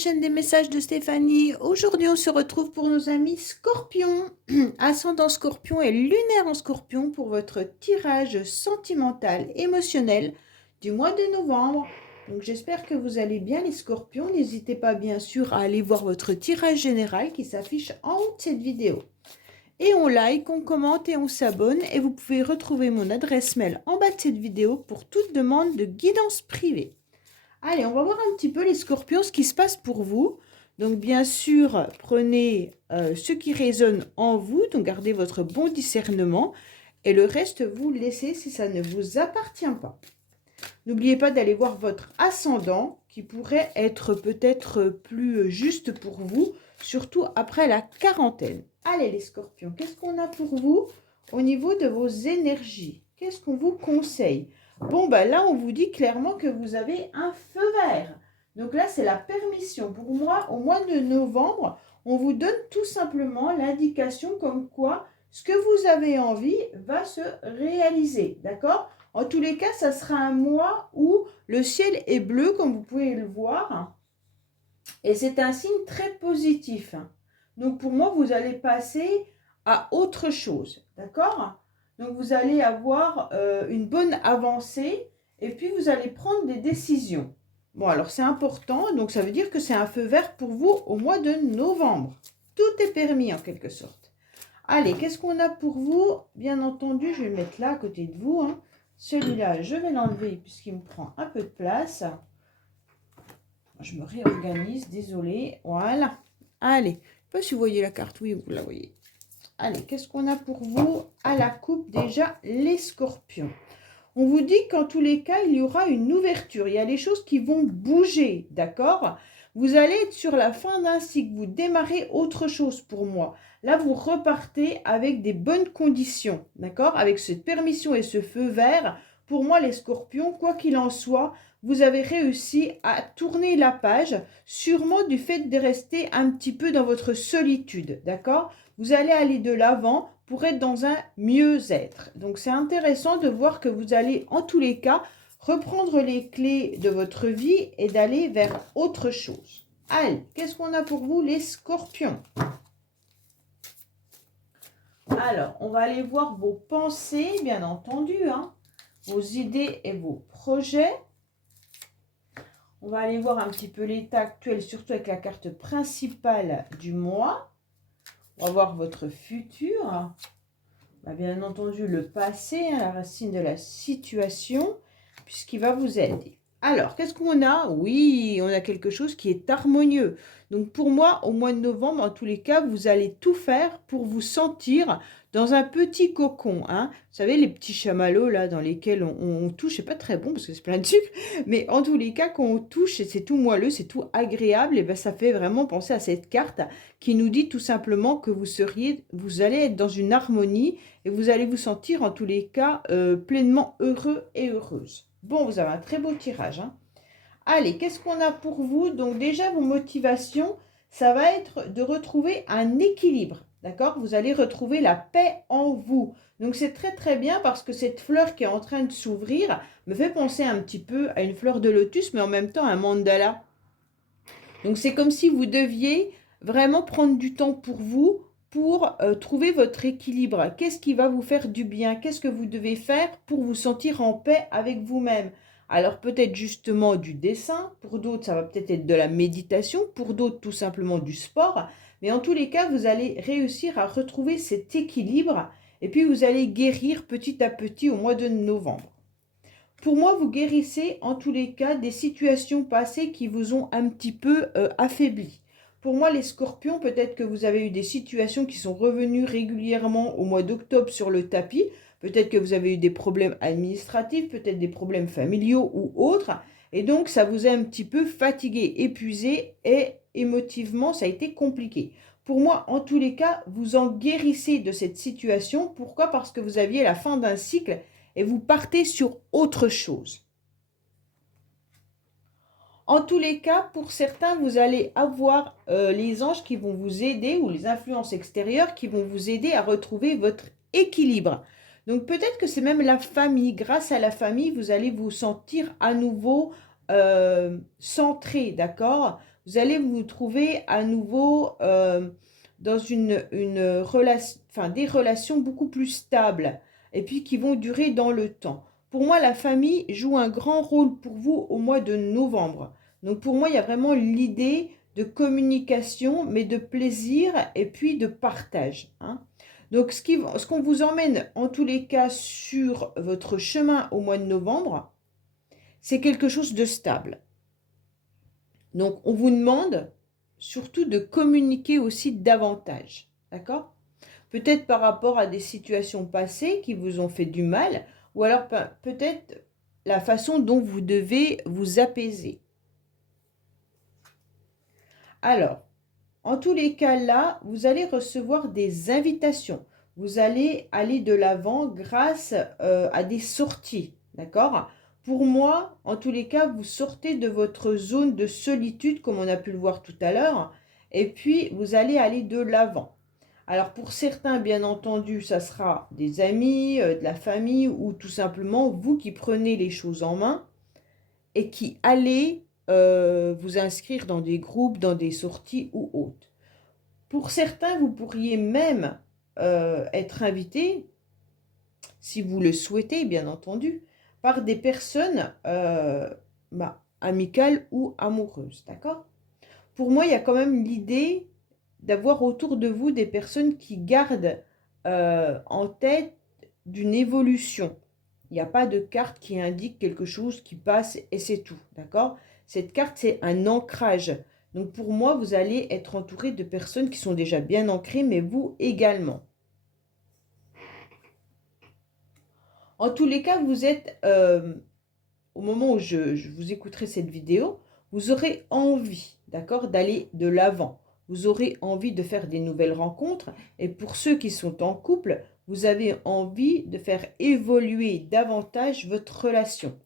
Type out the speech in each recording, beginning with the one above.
chaîne des messages de Stéphanie. Aujourd'hui, on se retrouve pour nos amis Scorpion, ascendant Scorpion et lunaire en Scorpion pour votre tirage sentimental, émotionnel du mois de novembre. Donc, j'espère que vous allez bien les Scorpions. N'hésitez pas bien sûr à aller voir votre tirage général qui s'affiche en haut de cette vidéo. Et on like, on commente et on s'abonne. Et vous pouvez retrouver mon adresse mail en bas de cette vidéo pour toute demande de guidance privée. Allez, on va voir un petit peu les scorpions, ce qui se passe pour vous. Donc, bien sûr, prenez ce qui résonne en vous, donc gardez votre bon discernement. Et le reste, vous laissez si ça ne vous appartient pas. N'oubliez pas d'aller voir votre ascendant, qui pourrait être peut-être plus juste pour vous, surtout après la quarantaine. Allez, les scorpions, qu'est-ce qu'on a pour vous au niveau de vos énergies? Qu'est-ce qu'on vous conseille? Bon, bah là, on vous dit clairement que vous avez un feu vert. Donc là, c'est la permission. Pour moi, au mois de novembre, on vous donne tout simplement l'indication comme quoi ce que vous avez envie va se réaliser. D'accord? En tous les cas, ça sera un mois où le ciel est bleu, comme vous pouvez le voir. Et c'est un signe très positif. Donc pour moi, vous allez passer à autre chose. D'accord? Donc, vous allez avoir une bonne avancée et puis vous allez prendre des décisions. Bon, alors c'est important. Donc, ça veut dire que c'est un feu vert pour vous au mois de novembre. Tout est permis en quelque sorte. Allez, qu'est-ce qu'on a pour vous? Bien entendu, je vais le mettre là à côté de vous. Hein. Celui-là, je vais l'enlever puisqu'il me prend un peu de place. Je me réorganise, désolée. Voilà. Allez, je ne sais pas si vous voyez la carte. Oui, vous la voyez. Allez, qu'est-ce qu'on a pour vous à la coupe? Déjà, les scorpions. On vous dit qu'en tous les cas, il y aura une ouverture. Il y a des choses qui vont bouger, d'accord? Vous allez être sur la fin d'un cycle. Vous démarrez autre chose pour moi. Là, vous repartez avec des bonnes conditions, d'accord? Avec cette permission et ce feu vert. Pour moi, les scorpions, quoi qu'il en soit, vous avez réussi à tourner la page, sûrement du fait de rester un petit peu dans votre solitude, d'accord? Vous allez aller de l'avant pour être dans un mieux-être. Donc, c'est intéressant de voir que vous allez, en tous les cas, reprendre les clés de votre vie et d'aller vers autre chose. Allez, qu'est-ce qu'on a pour vous, les scorpions? Alors, on va aller voir vos pensées, bien entendu, hein, vos idées et vos projets. On va aller voir un petit peu l'état actuel, surtout avec la carte principale du mois. On va voir votre futur. Bah, bien entendu, le passé, hein, la racine de la situation, puisqu'il va vous aider. Alors, qu'est-ce qu'on a? Oui, on a quelque chose qui est harmonieux. Donc, pour moi, au mois de novembre, en tous les cas, vous allez tout faire pour vous sentir dans un petit cocon. Hein. Vous savez, les petits chamallows là, dans lesquels on touche, c'est pas très bon parce que c'est plein de sucre, mais en tous les cas, quand on touche, c'est tout moelleux, c'est tout agréable, et ben, ça fait vraiment penser à cette carte qui nous dit tout simplement que vous allez être dans une harmonie et vous allez vous sentir en tous les cas pleinement heureux et heureuse. Bon, vous avez un très beau tirage. Hein. Allez, qu'est-ce qu'on a pour vous? Donc déjà, vos motivations, ça va être de retrouver un équilibre. D'accord? Vous allez retrouver la paix en vous. Donc c'est très très bien parce que cette fleur qui est en train de s'ouvrir me fait penser un petit peu à une fleur de lotus, mais en même temps à un mandala. Donc c'est comme si vous deviez vraiment prendre du temps pour vous, pour trouver votre équilibre. Qu'est-ce qui va vous faire du bien? Qu'est-ce que vous devez faire pour vous sentir en paix avec vous-même? Alors peut-être justement du dessin, pour d'autres ça va peut-être être de la méditation, pour d'autres tout simplement du sport. Mais en tous les cas, vous allez réussir à retrouver cet équilibre et puis vous allez guérir petit à petit au mois de novembre. Pour moi, vous guérissez en tous les cas des situations passées qui vous ont un petit peu affaibli. Pour moi, les scorpions, peut-être que vous avez eu des situations qui sont revenues régulièrement au mois d'octobre sur le tapis. Peut-être que vous avez eu des problèmes administratifs, peut-être des problèmes familiaux ou autres. Et donc, ça vous a un petit peu fatigué, épuisé et émotivement, ça a été compliqué. Pour moi, en tous les cas, vous en guérissez de cette situation. Pourquoi? Parce que vous aviez la fin d'un cycle et vous partez sur autre chose. En tous les cas, pour certains, vous allez avoir les anges qui vont vous aider ou les influences extérieures qui vont vous aider à retrouver votre équilibre. Donc peut-être que c'est même la famille. Grâce à la famille, vous allez vous sentir à nouveau centré, d'accord? vous allez vous trouver à nouveau dans une relation, enfin, des relations beaucoup plus stables et puis qui vont durer dans le temps. Pour moi, la famille joue un grand rôle pour vous au mois de novembre. Donc pour moi, il y a vraiment l'idée de communication, mais de plaisir et puis de partage, hein. Donc ce qu'on vous emmène en tous les cas sur votre chemin au mois de novembre, c'est quelque chose de stable. Donc on vous demande surtout de communiquer aussi davantage, d'accord? Peut-être par rapport à des situations passées qui vous ont fait du mal, ou alors peut-être la façon dont vous devez vous apaiser. Alors, en tous les cas là, vous allez recevoir des invitations. Vous allez aller de l'avant grâce à des sorties, d'accord? Pour moi, en tous les cas, vous sortez de votre zone de solitude, comme on a pu le voir tout à l'heure, et puis vous allez aller de l'avant. Alors pour certains, bien entendu, ça sera des amis, de la famille ou tout simplement vous qui prenez les choses en main et qui allez vous inscrire dans des groupes, dans des sorties ou autres. Pour certains, vous pourriez même être invité, si vous le souhaitez, bien entendu, par des personnes amicales ou amoureuses, d'accord? Pour moi, il y a quand même l'idée d'avoir autour de vous des personnes qui gardent en tête d'une évolution. Il n'y a pas de carte qui indique quelque chose qui passe et c'est tout, d'accord? Cette carte, c'est un ancrage. Donc pour moi, vous allez être entouré de personnes qui sont déjà bien ancrées, mais vous également. En tous les cas, vous êtes, au moment où je vous écouterai cette vidéo, vous aurez envie, d'accord, d'aller de l'avant. Vous aurez envie de faire des nouvelles rencontres. Et pour ceux qui sont en couple, vous avez envie de faire évoluer davantage votre relation.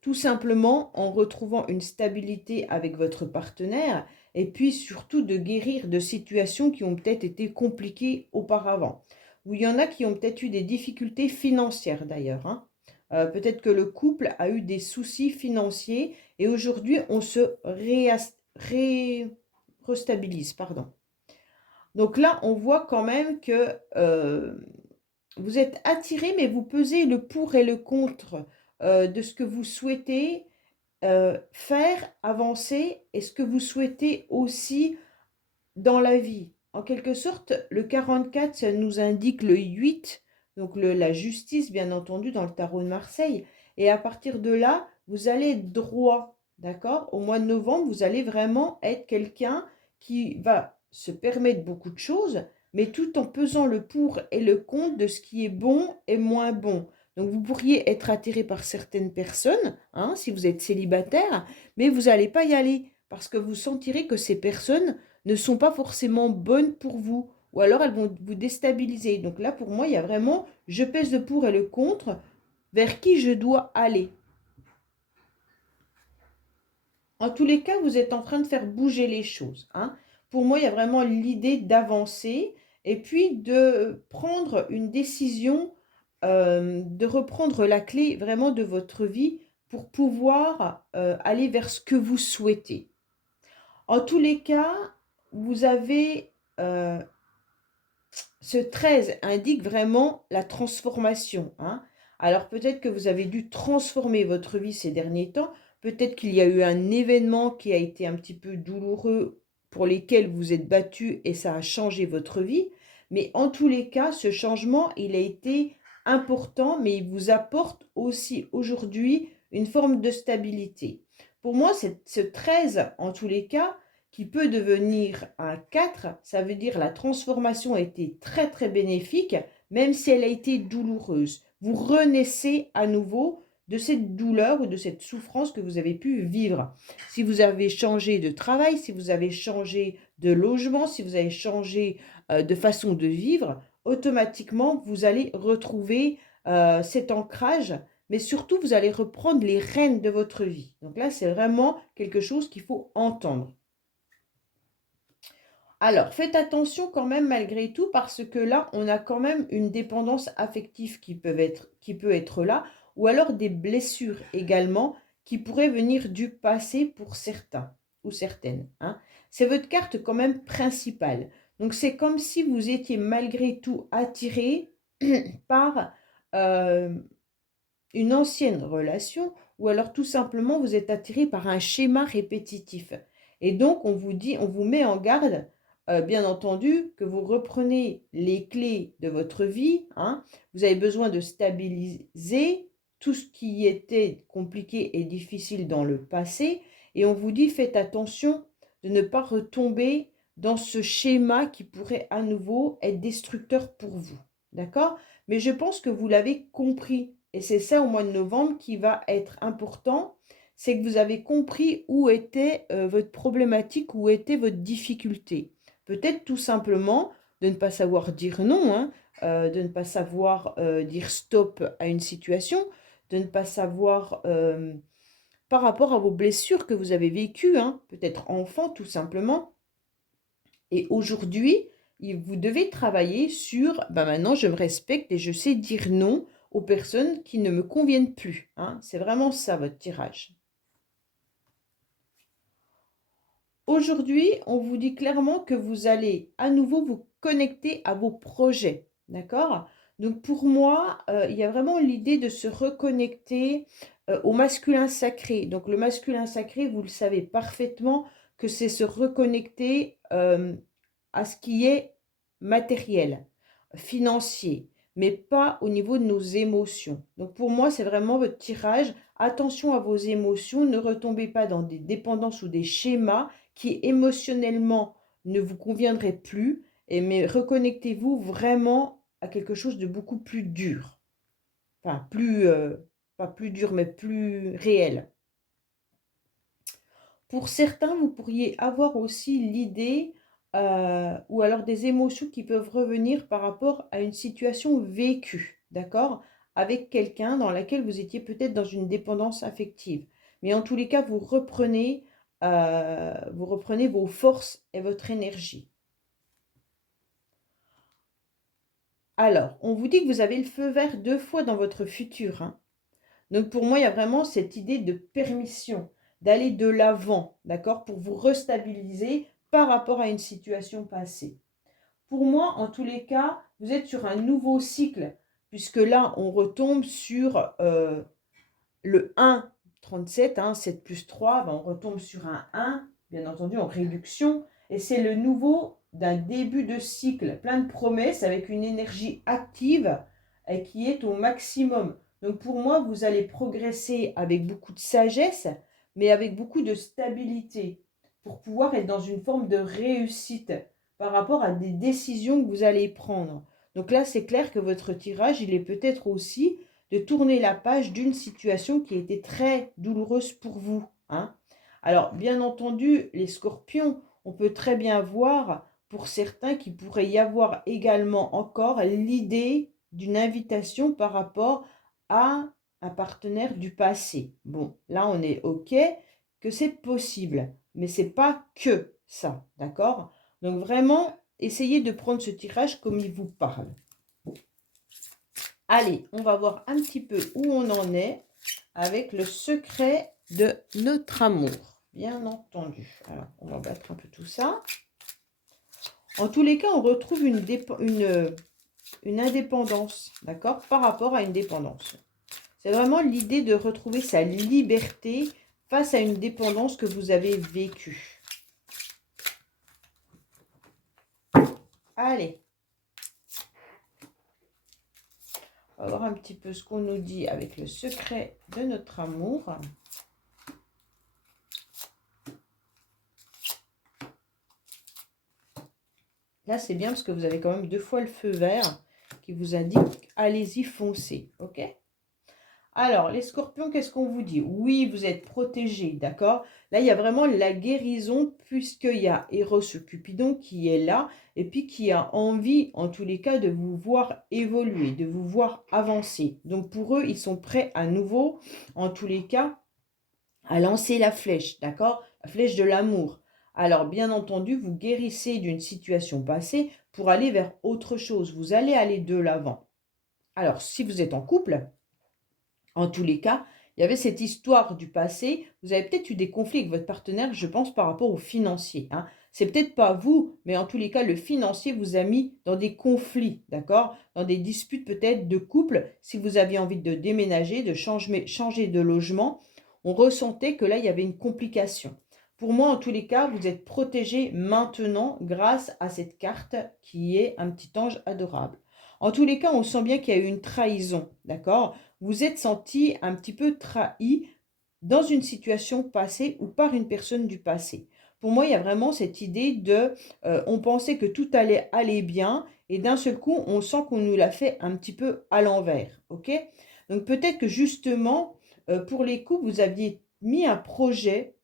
Tout simplement en retrouvant une stabilité avec votre partenaire et puis surtout de guérir de situations qui ont peut-être été compliquées auparavant. Ou il y en a qui ont peut-être eu des difficultés financières d'ailleurs, hein. Peut-être que le couple a eu des soucis financiers et aujourd'hui on se restabilise, pardon. Donc là, on voit quand même que vous êtes attiré, mais vous pesez le pour et le contre de ce que vous souhaitez faire avancer et ce que vous souhaitez aussi dans la vie. En quelque sorte, le 44, ça nous indique le 8, donc la justice, bien entendu, dans le tarot de Marseille. Et à partir de là, vous allez être droit, d'accord? Au mois de novembre, vous allez vraiment être quelqu'un qui va se permettre beaucoup de choses, mais tout en pesant le pour et le contre de ce qui est bon et moins bon. Donc, vous pourriez être attiré par certaines personnes, hein, si vous êtes célibataire, mais vous n'allez pas y aller parce que vous sentirez que ces personnes ne sont pas forcément bonnes pour vous, ou alors elles vont vous déstabiliser. Donc là, pour moi, il y a vraiment, je pèse le pour et le contre, vers qui je dois aller. En tous les cas, vous êtes en train de faire bouger les choses, hein. Pour moi, il y a vraiment l'idée d'avancer et puis de prendre une décision, de reprendre la clé vraiment de votre vie pour pouvoir aller vers ce que vous souhaitez. En tous les cas, vous avez ce 13 indique vraiment la transformation, hein. Alors peut-être que vous avez dû transformer votre vie ces derniers temps, peut-être qu'il y a eu un événement qui a été un petit peu douloureux pour lesquels vous êtes battu et ça a changé votre vie, mais en tous les cas, ce changement, il a été important, mais il vous apporte aussi aujourd'hui une forme de stabilité. Pour moi, ce 13, en tous les cas, qui peut devenir un 4, ça veut dire la transformation a été très très bénéfique, même si elle a été douloureuse. Vous renaissez à nouveau de cette douleur ou de cette souffrance que vous avez pu vivre. Si vous avez changé de travail, si vous avez changé de logement, si vous avez changé de façon de vivre, automatiquement vous allez retrouver cet ancrage, mais surtout vous allez reprendre les rênes de votre vie. Donc là, c'est vraiment quelque chose qu'il faut entendre. Alors, faites attention quand même malgré tout parce que là, on a quand même une dépendance affective qui peut être là, ou alors des blessures également qui pourraient venir du passé pour certains. ou certaines, hein. C'est votre carte quand même principale. Donc, c'est comme si vous étiez malgré tout attiré par une ancienne relation ou alors tout simplement vous êtes attiré par un schéma répétitif. Et donc, on vous dit, on vous met en garde, bien entendu, que vous reprenez les clés de votre vie, hein. Vous avez besoin de stabiliser tout ce qui était compliqué et difficile dans le passé. Et on vous dit, faites attention de ne pas retomber dans ce schéma qui pourrait à nouveau être destructeur pour vous. D'accord? Mais je pense que vous l'avez compris. Et c'est ça au mois de novembre qui va être important. C'est que vous avez compris où était votre problématique, où était votre difficulté. Peut-être tout simplement de ne pas savoir dire non, hein, de ne pas savoir dire stop à une situation, de ne pas savoir par rapport à vos blessures que vous avez vécues, hein, peut-être enfant tout simplement. Et aujourd'hui, vous devez travailler sur, ben maintenant je me respecte et je sais dire non aux personnes qui ne me conviennent plus, hein. C'est vraiment ça votre tirage. Aujourd'hui, on vous dit clairement que vous allez à nouveau vous connecter à vos projets, d'accord? Donc pour moi, il y a vraiment l'idée de se reconnecter au masculin sacré. Donc le masculin sacré, vous le savez parfaitement que c'est se reconnecter à ce qui est matériel, financier, mais pas au niveau de nos émotions. Donc pour moi, c'est vraiment votre tirage. Attention à vos émotions, ne retombez pas dans des dépendances ou des schémas qui émotionnellement ne vous conviendraient plus, mais reconnectez-vous vraiment à quelque chose de beaucoup plus dur. Enfin, plus, pas plus dur, mais plus réel. Pour certains, vous pourriez avoir aussi l'idée ou alors des émotions qui peuvent revenir par rapport à une situation vécue, d'accord? Avec quelqu'un dans laquelle vous étiez peut-être dans une dépendance affective. Mais en tous les cas, vous reprenez vos forces et votre énergie. Alors, on vous dit que vous avez le feu vert 2 fois dans votre futur, hein. Donc pour moi, il y a vraiment cette idée de permission, d'aller de l'avant, d'accord, pour vous restabiliser par rapport à une situation passée. Pour moi, en tous les cas, vous êtes sur un nouveau cycle, puisque là, on retombe sur le 1, 37, hein, 7 plus 3, ben on retombe sur un 1, bien entendu, en réduction, et c'est le nouveau d'un début de cycle, plein de promesses, avec une énergie active et qui est au maximum. Donc pour moi, vous allez progresser avec beaucoup de sagesse, mais avec beaucoup de stabilité, pour pouvoir être dans une forme de réussite par rapport à des décisions que vous allez prendre. Donc là, c'est clair que votre tirage, il est peut-être aussi de tourner la page d'une situation qui a été très douloureuse pour vous, hein. Alors, bien entendu, les scorpions, on peut très bien voir pour certains qu'il pourrait y avoir également encore l'idée d'une invitation par rapport à un partenaire du passé. Bon, là, on est OK que c'est possible, mais c'est pas que ça, d'accord? Donc vraiment, essayez de prendre ce tirage comme il vous parle. Allez, on va voir un petit peu où on en est avec le secret de notre amour, bien entendu. Alors, on va battre un peu tout ça. En tous les cas, on retrouve une indépendance, d'accord, par rapport à une dépendance. C'est vraiment l'idée de retrouver sa liberté face à une dépendance que vous avez vécue. Allez. On va voir un petit peu ce qu'on nous dit avec le secret de notre amour. Là, c'est bien parce que vous avez quand même 2 fois le feu vert qui vous indique « allez-y, foncez ». Ok ? Alors, les scorpions, qu'est-ce qu'on vous dit? Oui, vous êtes protégés, d'accord? Là, il y a vraiment la guérison puisqu'il y a Eros Cupidon qui est là et puis qui a envie, en tous les cas, de vous voir évoluer, de vous voir avancer. Donc, pour eux, ils sont prêts à nouveau, en tous les cas, à lancer la flèche, d'accord? La flèche de l'amour. Alors, bien entendu, vous guérissez d'une situation passée pour aller vers autre chose. Vous allez aller de l'avant. Alors, si vous êtes en couple, en tous les cas, Il y avait cette histoire du passé. Vous avez peut-être eu des conflits avec votre partenaire, je pense, par rapport au financier, hein. C'est peut-être pas vous, mais en tous les cas, le financier vous a mis dans des conflits, d'accord? Dans des disputes peut-être de couple. Si vous aviez envie de déménager, de changer de logement, on ressentait que là, il y avait une complication. Pour moi, en tous les cas, vous êtes protégé maintenant grâce à cette carte qui est un petit ange adorable. En tous les cas, on sent bien qu'il y a eu une trahison, d'accord? Vous êtes senti un petit peu trahi dans une situation passée ou par une personne du passé. Pour moi, il y a vraiment cette idée de, on pensait que tout allait aller bien et d'un seul coup, on sent qu'on nous l'a fait un petit peu à l'envers, ok? Donc peut-être que justement, pour les couples, vous aviez mis un projet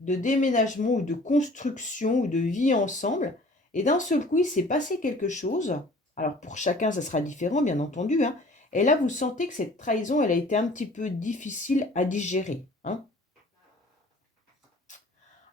de déménagement ou de construction ou de vie ensemble et d'un seul coup, il s'est passé quelque chose. Alors pour chacun, ça sera différent, bien entendu, hein. Et là, vous sentez que cette trahison, elle a été un petit peu difficile à digérer, hein.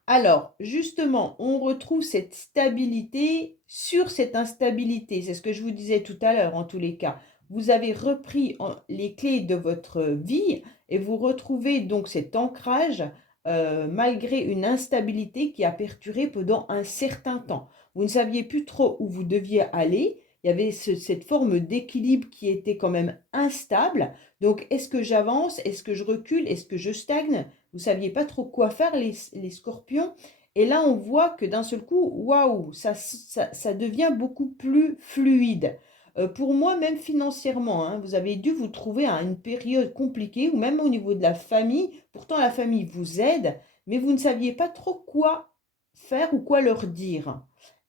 Alors, justement, on retrouve cette stabilité sur cette instabilité. C'est ce que je vous disais tout à l'heure, en tous les cas. Vous avez repris les clés de votre vie et vous retrouvez donc cet ancrage malgré une instabilité qui a perduré pendant un certain temps. Vous ne saviez plus trop où vous deviez aller. Il y avait cette forme d'équilibre qui était quand même instable. Donc, est-ce que j'avance? Est-ce que je recule? Est-ce que je stagne? Vous ne saviez pas trop quoi faire, les scorpions. Et là, on voit que d'un seul coup, waouh, ça devient beaucoup plus fluide. Pour moi, même financièrement, hein, vous avez dû vous trouver à une période compliquée, ou même au niveau de la famille. Pourtant, la famille vous aide, mais vous ne saviez pas trop quoi faire ou quoi leur dire.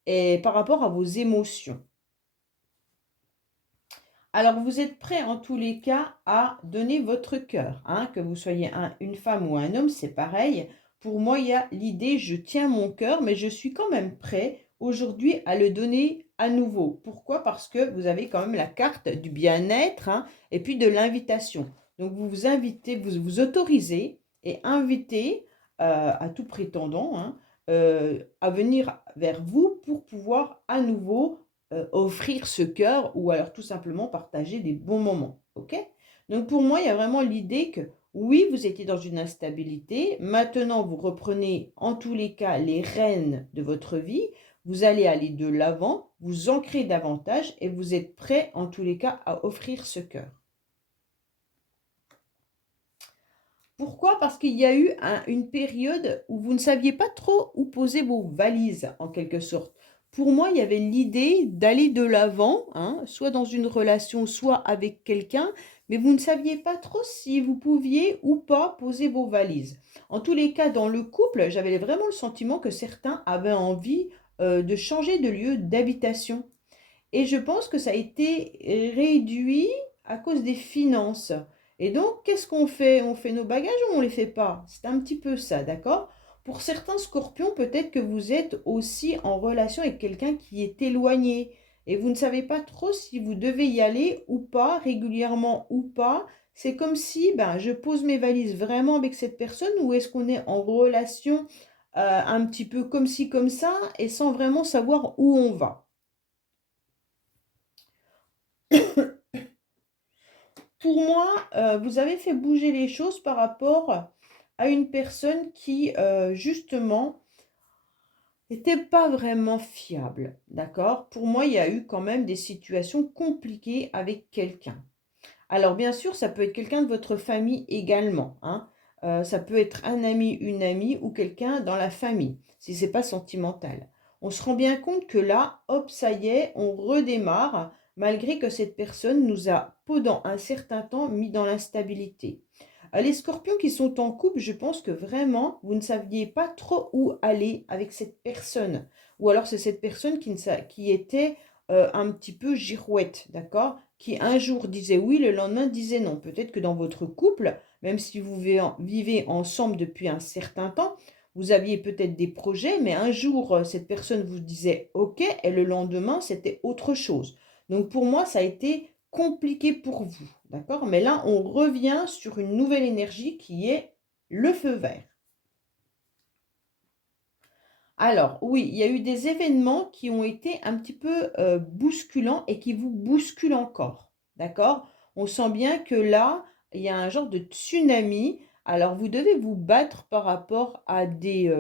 Et par rapport à vos émotions. Alors, vous êtes prêt en tous les cas à donner votre cœur, hein, que vous soyez une femme ou un homme, c'est pareil. Pour moi, il y a l'idée, je tiens mon cœur, mais je suis quand même prêt aujourd'hui à le donner à nouveau. Pourquoi? Parce que vous avez quand même la carte du bien-être, hein, et puis de l'invitation. Donc, vous vous invitez, vous vous autorisez et invitez à tout prétendant, hein, à venir vers vous pour pouvoir à nouveau offrir ce cœur ou alors tout simplement partager des bons moments. OK? Donc pour moi, il y a vraiment l'idée que oui, vous étiez dans une instabilité. Maintenant, vous reprenez en tous les cas les rênes de votre vie. Vous allez aller de l'avant, vous ancrer davantage et vous êtes prêt en tous les cas à offrir ce cœur. Pourquoi? Parce qu'il y a eu une période où vous ne saviez pas trop où poser vos valises, en quelque sorte. Pour moi, il y avait l'idée d'aller de l'avant, hein, soit dans une relation, soit avec quelqu'un, mais vous ne saviez pas trop si vous pouviez ou pas poser vos valises. En tous les cas, dans le couple, j'avais vraiment le sentiment que certains avaient envie de changer de lieu d'habitation. Et je pense que ça a été réduit à cause des finances. Et donc, qu'est-ce qu'on fait? On fait nos bagages ou on ne les fait pas? C'est un petit peu ça, d'accord? Pour certains scorpions, peut-être que vous êtes aussi en relation avec quelqu'un qui est éloigné et vous ne savez pas trop si vous devez y aller ou pas, régulièrement ou pas. C'est comme si ben, je pose mes valises vraiment avec cette personne ou est-ce qu'on est en relation un petit peu comme ci, comme ça et sans vraiment savoir où on va. Pour moi, vous avez fait bouger les choses par rapport à une personne qui, justement, n'était pas vraiment fiable, d'accord? Pour moi, il y a eu quand même des situations compliquées avec quelqu'un. Alors bien sûr, ça peut être quelqu'un de votre famille également, hein. Ça peut être un ami, une amie ou quelqu'un dans la famille, si c'est pas sentimental. On se rend bien compte que là, hop, ça y est, on redémarre, malgré que cette personne nous a, pendant un certain temps, mis dans l'instabilité. Les scorpions qui sont en couple, je pense que vraiment, vous ne saviez pas trop où aller avec cette personne. Ou alors c'est cette personne qui était un petit peu girouette, d'accord? Qui un jour disait oui, le lendemain disait non. Peut-être que dans votre couple, même si vous vivez ensemble depuis un certain temps, vous aviez peut-être des projets, mais un jour, cette personne vous disait OK, et le lendemain, c'était autre chose. Donc pour moi, ça a été compliqué pour vous, d'accord? Mais là, on revient sur une nouvelle énergie qui est le feu vert. Alors, oui, il y a eu des événements qui ont été un petit peu bousculants et qui vous bousculent encore. D'accord? On sent bien que là, il y a un genre de tsunami. Alors, vous devez vous battre par rapport à des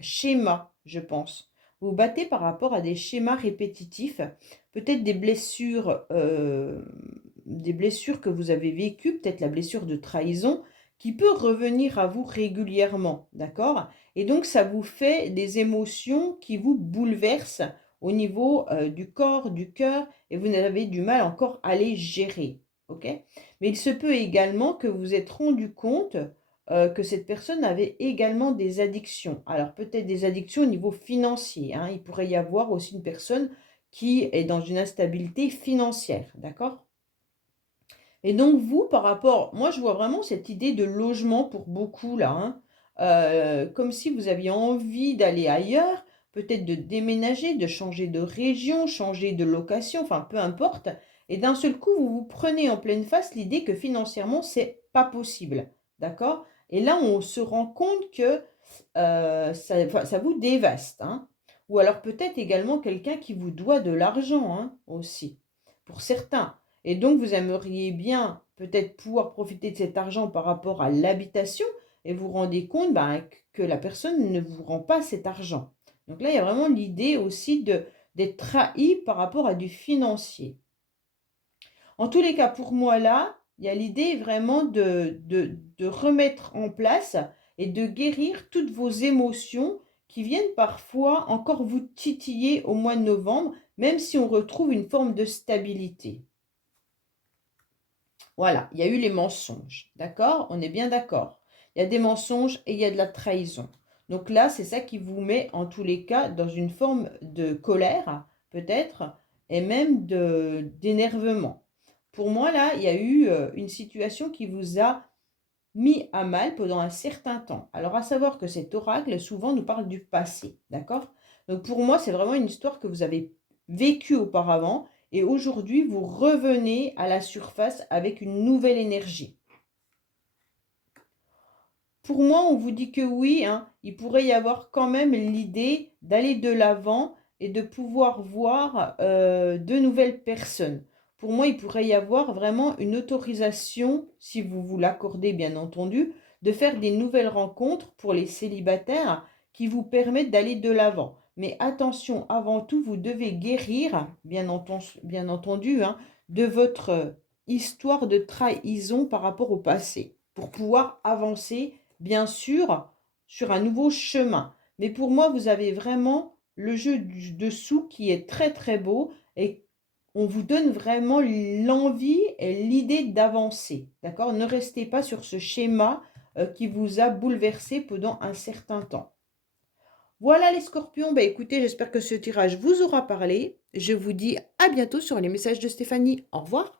schémas, je pense. Vous vous battez par rapport à des schémas répétitifs, peut-être des blessures que vous avez vécues, peut-être la blessure de trahison, qui peut revenir à vous régulièrement, d'accord? Et donc, ça vous fait des émotions qui vous bouleversent au niveau du corps, du cœur, et vous avez du mal encore à les gérer, ok? Mais il se peut également que vous vous êtes rendu compte que cette personne avait également des addictions. Alors peut-être des addictions au niveau financier, hein. Il pourrait y avoir aussi une personne qui est dans une instabilité financière, d'accord? Et donc vous, par rapport, moi je vois vraiment cette idée de logement pour beaucoup là, hein. Comme si vous aviez envie d'aller ailleurs, peut-être de déménager, de changer de région, changer de location, enfin peu importe. Et d'un seul coup, vous vous prenez en pleine face l'idée que financièrement, c'est pas possible, d'accord? Et là, on se rend compte que enfin, ça vous dévaste, hein. Ou alors peut-être également quelqu'un qui vous doit de l'argent, hein, aussi, pour certains. Et donc, vous aimeriez bien peut-être pouvoir profiter de cet argent par rapport à l'habitation et vous rendez compte ben, que la personne ne vous rend pas cet argent. Donc là, il y a vraiment l'idée aussi d'être trahi par rapport à du financier. En tous les cas, pour moi, là, il y a l'idée vraiment de remettre en place et de guérir toutes vos émotions qui viennent parfois encore vous titiller au mois de novembre, même si on retrouve une forme de stabilité. Voilà, il y a eu les mensonges, d'accord? On est bien d'accord. Il y a des mensonges et il y a de la trahison. Donc là, c'est ça qui vous met en tous les cas dans une forme de colère, peut-être, et même d'énervement. Pour moi, là, il y a eu une situation qui vous a mis à mal pendant un certain temps. Alors, à savoir que cet oracle, souvent, nous parle du passé, d'accord? Donc, pour moi, c'est vraiment une histoire que vous avez vécue auparavant et aujourd'hui, vous revenez à la surface avec une nouvelle énergie. Pour moi, on vous dit que oui, hein, il pourrait y avoir quand même l'idée d'aller de l'avant et de pouvoir voir de nouvelles personnes. Pour moi, il pourrait y avoir vraiment une autorisation, si vous vous l'accordez bien entendu, de faire des nouvelles rencontres pour les célibataires qui vous permettent d'aller de l'avant. Mais attention, avant tout, vous devez guérir, bien entendu, hein, de votre histoire de trahison par rapport au passé pour pouvoir avancer bien sûr, sur un nouveau chemin. Mais pour moi, vous avez vraiment le jeu du dessous qui est très très beau et on vous donne vraiment l'envie et l'idée d'avancer. D'accord? Ne restez pas sur ce schéma qui vous a bouleversé pendant un certain temps. Voilà les scorpions. Bah, écoutez, j'espère que ce tirage vous aura parlé. Je vous dis à bientôt sur les messages de Stéphanie. Au revoir.